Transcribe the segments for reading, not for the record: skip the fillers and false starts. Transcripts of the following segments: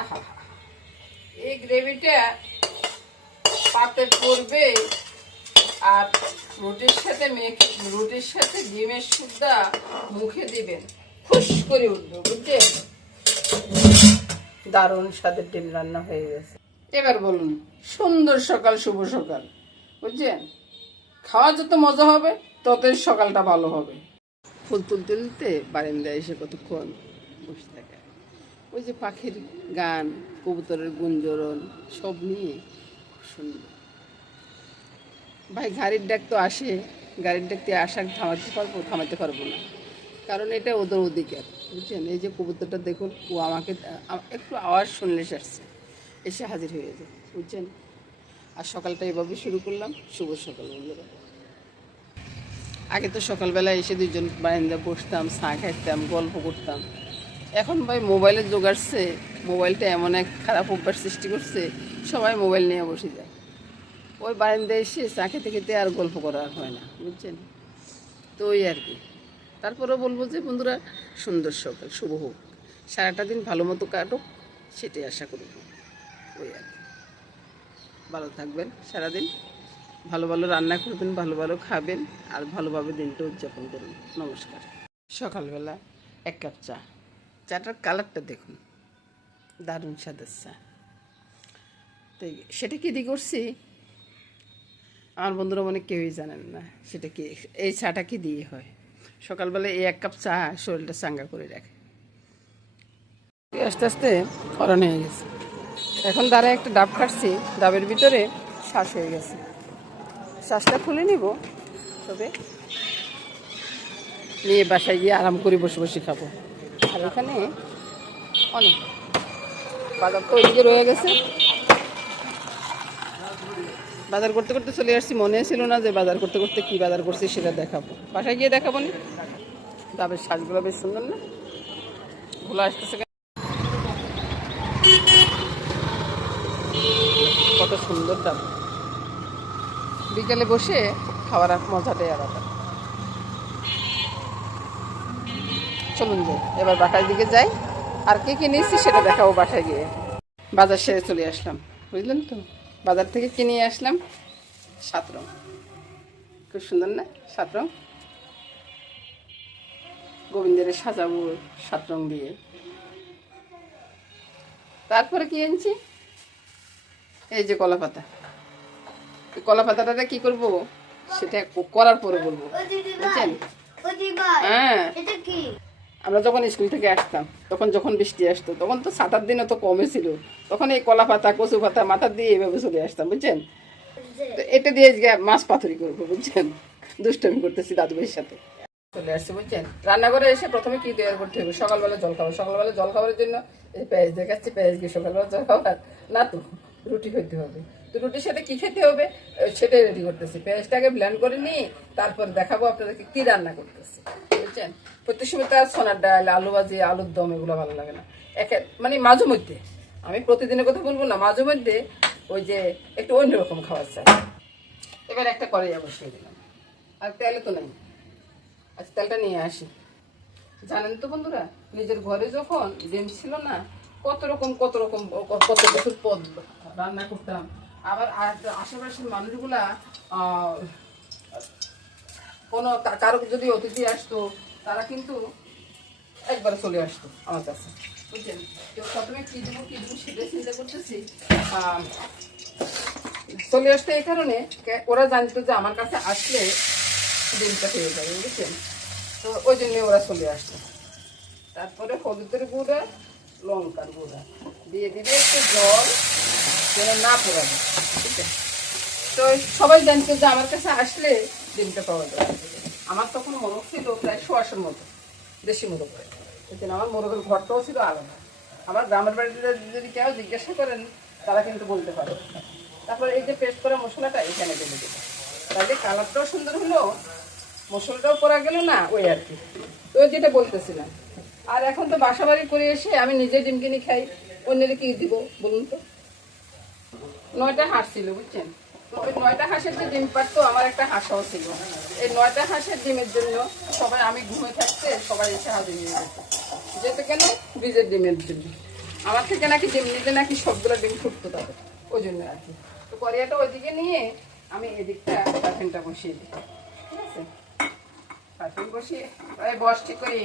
আহা, এই গ্রেভিটা পাতে পড়বে আর রুটির সাথে ডিমের সুদ্ধা মুখে দিবেন, খুশ করে উঠবে, বুঝছেন? দারুণ স্বাদের ডিম রান্না হয়ে গেছে। এবার বলুন, সুন্দর সকাল, শুভ সকাল, বুঝছেন? খাওয়া যত মজা হবে ততই সকালটা ভালো হবে। ফুল তুলতে তুলতে বারান্দায় এসে কতক্ষণ বসে থাকে, ওই যে পাখির গান, কবুতরের গুঞ্জরণ সব নিয়ে খুব সুন্দর। ভাই গাড়ির ডাক তো আসে, গাড়ির ডাকতে আসা থামাতে পারবো না, কারণ এটা ওদের অধিকার, বুঝছেন? এই যে কবুতরটা দেখুন, ও আমাকে একটু আওয়াজ শুনলে এসে হাজির হয়ে যায়, বুঝছেন? আর সকালটা এভাবে শুরু করলাম। শুভ সকাল বন্ধুরা। আগে তো সকালবেলা এসে দুজন বারান্দায় বসতাম, চা খাইতাম, গল্প করতাম। এখন ভাই মোবাইলের যুগ আসছে, মোবাইলটা এমন এক খারাপ অভ্যাস সৃষ্টি করছে, সবাই মোবাইল নিয়ে বসে যায়। ওই বারান্দায় এসে চা খেতে খেতে আর গল্প করা হয় না, বুঝছেন? তো ওই আর কি। তারপরেও বলবো যে বন্ধুরা, সুন্দর সকাল, শুভ হোক, সারাটা দিন ভালো মতো কাটুক, সেটাই আশা করব। ওই আর কি। ভালো থাকবেন সারাদিন, ভালো ভালো রান্না করবেন, ভালো ভালো খাবেন, আর ভালোভাবে দিনটা উদযাপন করুন। নমস্কার। সকালবেলা এক কাপ চা, চাটার কালারটা দেখুন, দারুণ স্বাদের চা। তো সেটা কী দিয়ে করছি আমার বন্ধুরা মনে কেউই জানেন না সেটা কি, এই চাটা কি দিয়ে হয়। সকালবেলা এই এক কাপ চা শরীরটা চাঙ্গা করে রাখে। আস্তে আস্তে ফরন হয়ে গেছে, এখন দাঁড়ায় একটা ডাব কাটছি, ডাবের ভিতরে শ্বাস হয়ে গেছে, শ্বাসটা খুলে নিব, তবে নিয়ে বাসায় গিয়ে আরাম করে বসে বসে খাবো। আর এখানে অনেক বাজার তো ওইদিকে রয়ে গেছে, বাজার করতে করতে চলে আসছি, মনে ছিল না যে বাজার করতে করতে কী বাজার করছি সেটা দেখাবো, বাসায় গিয়ে দেখাবো না। ডাবের শ্বাসগুলো বেশ সুন্দর না, ভুলে আসতেছে কত সুন্দর ডাব। বিকেলে বসে খাওয়ার মজাটাই আলাদা। চলুন যাই এবার বাসার দিকে যাই, আর কি কি নিয়েছি সেটা দেখাবো বাসায় গিয়ে। বাজার সেরে চলে আসলাম, বুঝলেন তো? বাজার থেকে কিনে আসলাম 7 রং, খুব সুন্দর না 7 রং? গোবিন্দের সাজাবো 7 রং দিয়ে। তারপরে কি এনেছি, এই যে কলা পাতা। এই কলা পাতাটা কি করবো সেটা করার পরে বলবো, বুঝছেন? হ্যাঁ, আমরা যখন স্কুল থেকে আসতাম, তখন যখন বৃষ্টি আসতো, তখন তো 7-8 দিন অত কমে ছিল, তখন এই কলা পাতা, কচু পাতা মাথা দিয়ে এইভাবে চলে আসতাম, বুঝছেন? তো এটা দিয়ে মাছ পাথরি করবো, বুঝছেন? দুষ্টমি করতেছি দাদু ভাইয়ের সাথে। চলে আসছে, বুঝছেন? রান্নাঘরে এসে প্রথমে কি তৈরি করতে হবে, সকালবেলা জল খাবার। সকালবেলা জল খাবারের জন্য এই পেঁয়াজ দেখাচ্ছি, পেঁয়াজ দিয়ে সকালবেলা জল খাবার না, তো রুটি খেতে হবে। তো রুটির সাথে কি খেতে হবে সেটাই রেডি করতেছি। পেঁয়াজটাকে ব্লেন্ড করে নিয়ে তারপর দেখাবো আপনাদেরকে কি রান্না করতেছি, বুঝছেন? প্রত্যেক সময় তো আর সোনার ডাল, আলু ভাজি, আলুর দম এগুলো ভালো লাগে না। মানে মাঝে মধ্যে, আমি প্রতিদিনের কথা বলবো না, মাঝে মধ্যে ওই যে একটু অন্যরকম খাবার চাই। এবার একটা কড়াই বসিয়ে দিলাম, আর তেলে তো নাই। আচ্ছা, তেলটা নিয়ে আসি। জানেন তো বন্ধুরা, নিজের ঘরে যখন ডিম ছিল না, কত রকম কত কিছুর পদ রান্না করতাম। আবার আশেপাশের মানুষগুলা কোনো কারো যদি অতিথি আসতো, তারা কিন্তু একবারে চলে আসতো আমার কাছে, বুঝছেন? তো প্রথমে কি দেবো সেটা চিন্তা করতেছি। চলে আসতো এই কারণে, ওরা জানতো যে আমার কাছে আসলে ডিমটা পেয়ে যাবে, বুঝছেন? তো ওই জন্য ওরা চলে আসতো। তারপরে হলুদের গুঁড়া, লঙ্কার গুঁড়া দিয়ে দিবে, একটু জল যেন না পোড়াবে, ঠিক আছে? তো সবাই জানতো যে আমার কাছে আসলে ডিমটা পাওয়া যাবে। আমার তখন মোরগ ছিল প্রায় 100-100 মতো, দেশি মোরগ, বুঝছেন? আমার মোরগের ঘরটাও ছিল আলাদা। আমার গ্রামের বাড়িতে যদি কেউ জিজ্ঞাসা করেন, তারা কিন্তু বলতে পারে। তারপরে এই যে পেস্ট করা মশলাটা এখানে ঢেলে দেবো, তাহলে কালারটাও সুন্দর হলো, মশলাটাও পড়া গেল না, ওই আর কি। তো যেটা বলতেছিলাম, আর এখন তো বাসা বাড়ি করে এসে আমি নিজে ডিম কিনে খাই, অন্যের কি দিব বলুন তো? 9টা হাঁস ছিল, বুঝছেন? তো ওই 9টা হাঁসের যে ডিম পারতো, আমার একটা হাঁসও ছিল। এই 9টা হাঁসের ডিমের জন্য সবাই, আমি ঘুমিয়ে থাকতে সবাই এসে হাজির হয়ে যেত। যেতে কেন? বীজের ডিমের জন্য। আমার থেকে নাকি ডিম নিতে নাকি সবগুলো ডিম ফুটতো তবে, ওই জন্য আর কি। তো কড়াইটা ওইদিকে নিয়ে আমি এদিকটা পাফিনটা বসিয়ে দিই, ঠিক আছে? পাফিন বসিয়ে বস ঠিক করি।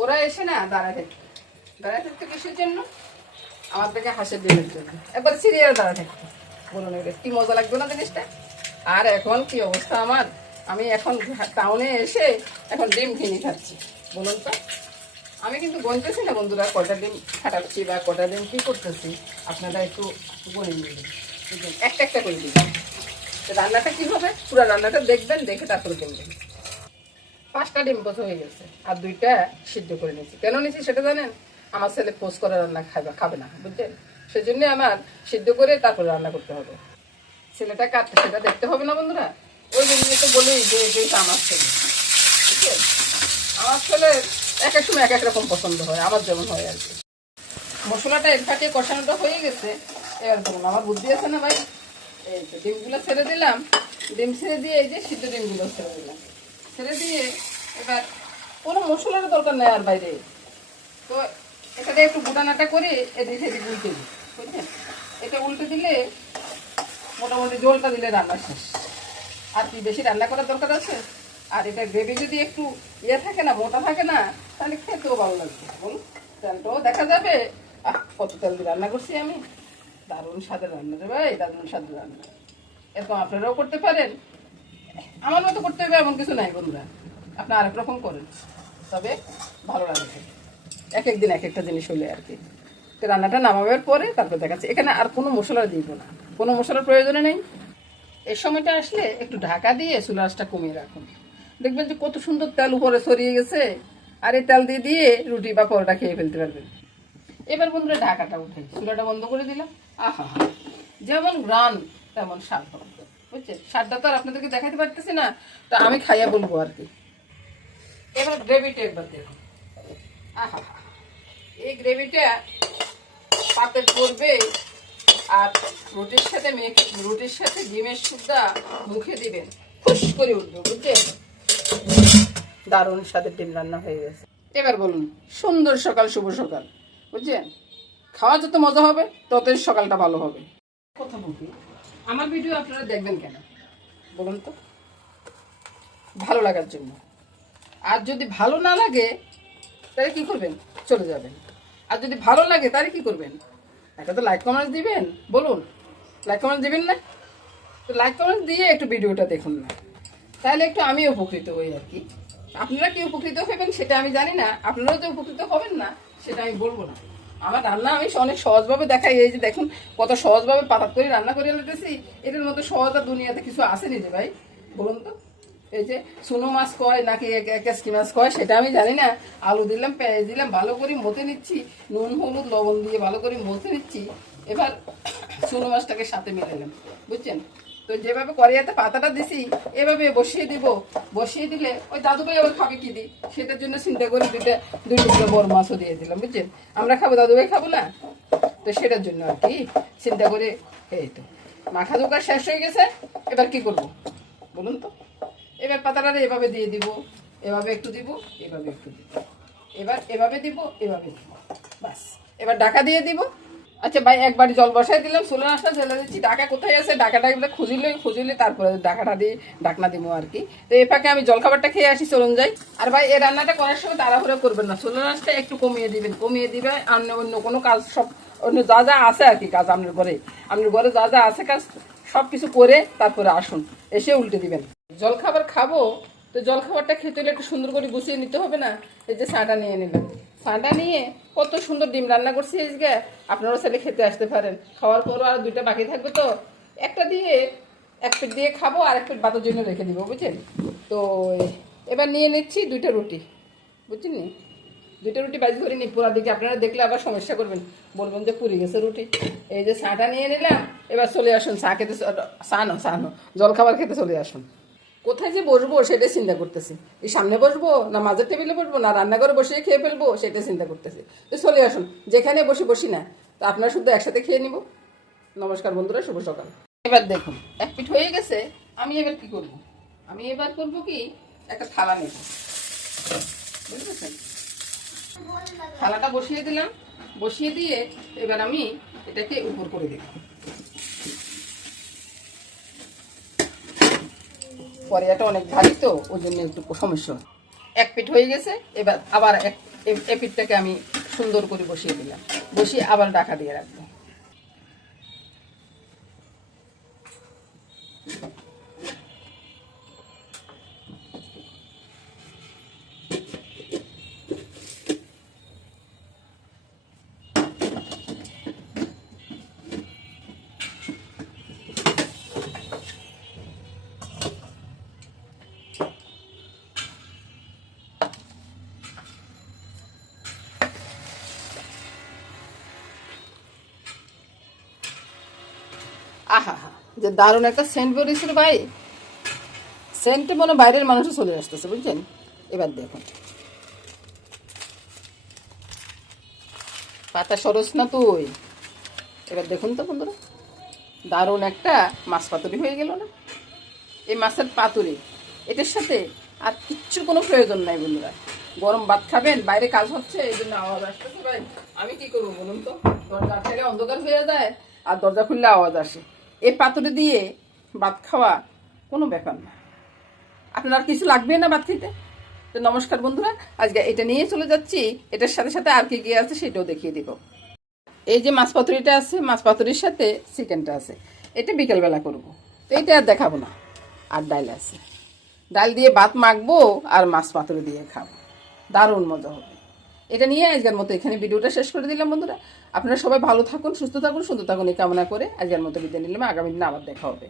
ওরা এসে না দাঁড়ায় থাকতো কিসের জন্য? আমার থেকে হাঁসের ডিমের জন্য। একবার সিরিয়াল দাঁড়া থাকতো, বলুন কি মজা লাগবে না জিনিসটা? আর এখন কি অবস্থা আমার, আমি এখন টাউনে এসে এখন ডিম কিনে খাচ্ছি, বলুন তো। আমি কিন্তু গুনতেছি না বন্ধুরা কটা ডিম ফাটাচ্ছি বা কটা ডিম কী করতেছি, আপনারা একটু গনে নেবেন, একটা একটা করে দিবেন। রান্নাটা কী হবে পুরো রান্নাটা দেখবেন, দেখে তারপরে কিনবেন। 5টা ডিম পোচ হয়ে গেছে, আর 2টা সিদ্ধ করে নিয়েছি। কেন নিয়েছি সেটা জানেন? আমার ছেলে পোচ করে রান্না খাবে না, বুঝছেন? সেজন্য আমার সিদ্ধ করে তারপরে রান্না করতে হবে। ছেলেটা কাটতে সেটা দেখতে হবে না বন্ধুরা, ওই জন্য তো বলি যে যেটা আমার ছেলে, ঠিক আছে? আমার ছেলে এক এক সময় এক এক রকম পছন্দ হয়, আমার যেমন হয় আর কি। মশলাটা এর ফাটিয়ে কষানোটা হয়ে গেছে। এবার ধরুন আমার বুদ্ধি আছে না ভাই, এই তো ডিমগুলো ছেড়ে দিলাম। ডিম ছেড়ে দিয়ে এই যে সিদ্ধ ডিমগুলো ছেড়ে দিলাম, ছেড়ে দিয়ে এবার কোনো মশলার দরকার নেই আর বাইরে। তো এটাতে একটু গুটানাটা করে এদিক সেদিক উল্টে দিই, বুঝছেন? এটা উল্টে দিলে মোটামুটি জলটা দিলে রান্না শেষ। আর কি বেশি রান্না করার দরকার আছে? আর এটা গ্রেভি যদি একটু ইয়ে থাকে না, মোটা থাকে না, তাহলে খেতেও ভালো লাগবে, বলুন। তেলটাও দেখা যাবে। কত তেল দিয়ে রান্না করছি আমি, দারুণ স্বাদের রান্না রে ভাই, দারুণ স্বাদের রান্না। এরকম আপনারাও করতে পারেন, আমার মতো করতে হবে এমন কিছু নাই বন্ধুরা। আপনি আরেক রকম করেন, তবে ভালো লাগে। এক একদিন এক একটা জিনিস হলে আর কি। তো রান্নাটা নামাবার পরে তারপর দেখাচ্ছি। এখানে আর কোনো মশলা দিব না, কোনো মশলার প্রয়োজনে নেই। এই সময়টা আসলে একটু ঢাকা দিয়ে চুলা আঁচটা কমিয়ে রাখুন, দেখবেন যে কত সুন্দর তেল উপরে ছড়িয়ে গেছে। আর এই তেল দিয়ে দিয়ে রুটি বা পরোটা খেয়ে ফেলতে পারবেন। এবার বন্ধুরা ঢাকাটা উঠে চুলাটা বন্ধ করে দিলাম। আহা, যেমন গ্রান তেমন স্বাদ হবে, বুঝছেন? স্বাদটা তো আর আপনাদেরকে দেখাতে পারতেছি না, তা আমি খাইয়া বলবো আর কি। এবার গ্রেভিটা একবার দেখুন। আহা, এই গ্রেভিটা পাতে পড়বে আর রুটির সাথে রুটির সাথে ডিমের সুদ্ধা মুখে দিবেন, খুশ করে উঠবে, বুঝছেন? দারুণ স্বাদের ডিম রান্না হয়ে গেছে। এবার বলুন সুন্দর সকাল, শুভ সকাল, বুঝছেন? খাওয়া যত মজা হবে ততই সকালটা ভালো হবে। কথা বলবি, আমার ভিডিও আপনারা দেখবেন কেন বলুন তো? ভালো লাগার জন্য। আর যদি ভালো না লাগে তাহলে কি করবেন? চলে যাবেন। আর যদি ভালো লাগে তাহলে কি করবেন? একটা তো লাইক কমেন্ট দিবেন, বলুন। লাইক কমেন্ট দিবেন না? তো লাইক কমেন্ট দিয়ে একটু ভিডিওটা দেখুন না, তাহলে একটু আমি উপকৃত হই আর কি। আপনারা কি উপকৃত হবেন সেটা আমি জানি না, আপনারাও যে উপকৃত হবেন না সেটা আমি বলবো না। আমার রান্না আমি অনেক সহজভাবে দেখাই। এই যে দেখুন কত সহজভাবে পাতাত করে রান্না করে নিতেছি। এটার মতো সহজ আর দুনিয়াতে কিছু আসেনি যে ভাই, বলুন তো। এই যে চুনো মাছ কয় নাকি কেসকি মাছ কয় সেটা আমি জানি না। আলু দিলাম, পেঁয়াজ দিলাম, ভালো করে মতে নিচ্ছি, নুন হলুদ লবণ দিয়ে ভালো করে মতে নিচ্ছি। এবার চুনো মাছটাকে সাথে মিলালাম, বুঝছেন? তো যেভাবে কড়াইতে পাতাটা দিছি এভাবে বসিয়ে দিব। বসিয়ে দিলে ওই দাদু ভাই আবার খাবে কি দিই, সেটার জন্য চিন্তা করে দুই টুকরো বড় মাছও দিয়ে দিলাম, বুঝছেন? আমরা খাবো, দাদু ভাই খাবো না, তো সেটার জন্য আর কি চিন্তা করে। এই তো মাখা ধোকা শেষ হয়ে গেছে। এবার কি করব বলুন তো? এবার পাতাটা এভাবে দিয়ে দিব, এভাবে একটু দিব, এভাবে একটু দিব, এবার এভাবে দিব, এভাবে দিব, বাস। এবার ঢাকা দিয়ে দিব। আচ্ছা ভাই, একবার জল বসাই দিলাম, চুলা আঁচটা জ্বেলে দিচ্ছি। ঢাকা কোথায় আছে? ঢাকাটা এগুলো খুঁজিলে তারপরে ঢাকাটা দিয়ে ঢাকনা দিব আর কি। তো এই ফাঁকে আমি জলখাবারটা খেয়ে আসি, চলুন যাই। আর ভাই এই রান্নাটা করার সময় তাড়াহুড়ো করবেন না, চুলা আঁচটা একটু কমিয়ে দিবেন, কমিয়ে দিবে। অন্য কোনো কাজ সব অন্য যা যা আছে আর কি কাজ আপনার ঘরে যা যা আছে কাজ সব কিছু করে তারপরে আসুন, এসে উল্টে দিবেন। জলখাবার খাবো, তো জলখাবারটা খেতে হলে একটু সুন্দর করে গুছিয়ে নিতে হবে না? এই যে চাটা নিয়ে নিলাম, চাটা নিয়ে কত সুন্দর ডিম রান্না করছি আজকে। আপনারাও ছেলে খেতে আসতে পারেন। খাওয়ার পরও আর 2টা বাকি থাকবে, তো একটা দিয়ে এক প্লেট দিয়ে খাবো আর এক প্লেট বাতের জন্য রেখে দিব, বুঝছেন? তো এবার নিয়ে নিচ্ছি 2টা রুটি, বুঝছেন? 2টা রুটি বাজি করে নি পুরা দিকে। আপনারা দেখলে আবার সমস্যা করবেন, বলবেন যে পুরি গেছে রুটি। এই যে চাটা নিয়ে নিলাম, এবার চলে আসুন চা খেতে, সানো জলখাবার খেতে চলে আসুন। কোথায় যে বসবো সেটাই চিন্তা করতেছি। এই সামনে বসবো না মাঝের টেবিলে বসবো না রান্নাঘরে বসে খেয়ে ফেলবো সেটাই চিন্তা করতেছি। তো চলে আসুন, যেখানে বসি না, তো আপনারা শুধু একসাথে খেয়ে নিব। নমস্কার বন্ধুরা, শুভ সকাল। এবার দেখুন এক পিঠ হয়ে গেছে। আমি এবার কি করব? আমি এবার করব কি, একটা থালা নেব, বুঝতে পারছেন? থালাটা বসিয়ে দিলাম, বসিয়ে দিয়ে এবার আমি এটাকে উপর করে দিলাম। পরে এটা অনেক ভারী তো ওই জন্য একটু সমস্যা। এক পিঠ হয়ে গেছে, এবার আবার এক পিঠটাকে আমি সুন্দর করে বসিয়ে দিলাম, বসিয়ে আবার ঢাকা দিয়ে রাখবো। আহা হা, যে দারুণ একটা সেন্ট বেরিয়েছিল ভাই, সেন্টে মনে বাইরের মানুষও চলে আসতেছে, বুঝছেন? এবার দেখুন, পাতা সরস না তুই। এবার দেখুন তো বন্ধুরা, দারুণ একটা মাছ পাতুরি হয়ে গেল না? এই মাছের পাতুরি, এটার সাথে আর কিচ্ছুর কোনো প্রয়োজন নাই বন্ধুরা। গরম ভাত খাবেন, বাইরে কাজ হচ্ছে এই জন্য আওয়াজ আসতেছে ভাই, আমি কি করবো বলুন তো? দরজা ঠেলে অন্ধকার হয়ে যায় আর দরজা খুললে আওয়াজ আসে। এই পাতুরি দিয়ে ভাত খাওয়া কোনো ব্যাপার না। আপনার আর কিছু লাগবে না ভাত খেতে? তো নমস্কার বন্ধুরা, আজকে এটা নিয়ে চলে যাচ্ছি, এটার সাথে সাথে আর কি কি আছে সেটাও দেখিয়ে দিব। এই যে মাছ পাতুরিটা আছে, মাছ পাতুরির সাথে চিকেনটা আছে, এটা বিকেলবেলা করব। তো এটা আর দেখাবো না। আর ডাল আছে, ডাল দিয়ে ভাত মাখবো আর মাছ পাতুরি দিয়ে খাবো, দারুণ মজা হবে। এটা নিয়ে আজকের মতো এখানে ভিডিওটা শেষ করে দিলাম বন্ধুরা। আপনারা সবাই ভালো থাকুন, সুস্থ থাকুন, সুন্দর থাকুন এই কামনা করে আজকের মতো বিদায় নিলাম। আগামী দিনে আবার দেখা হবে।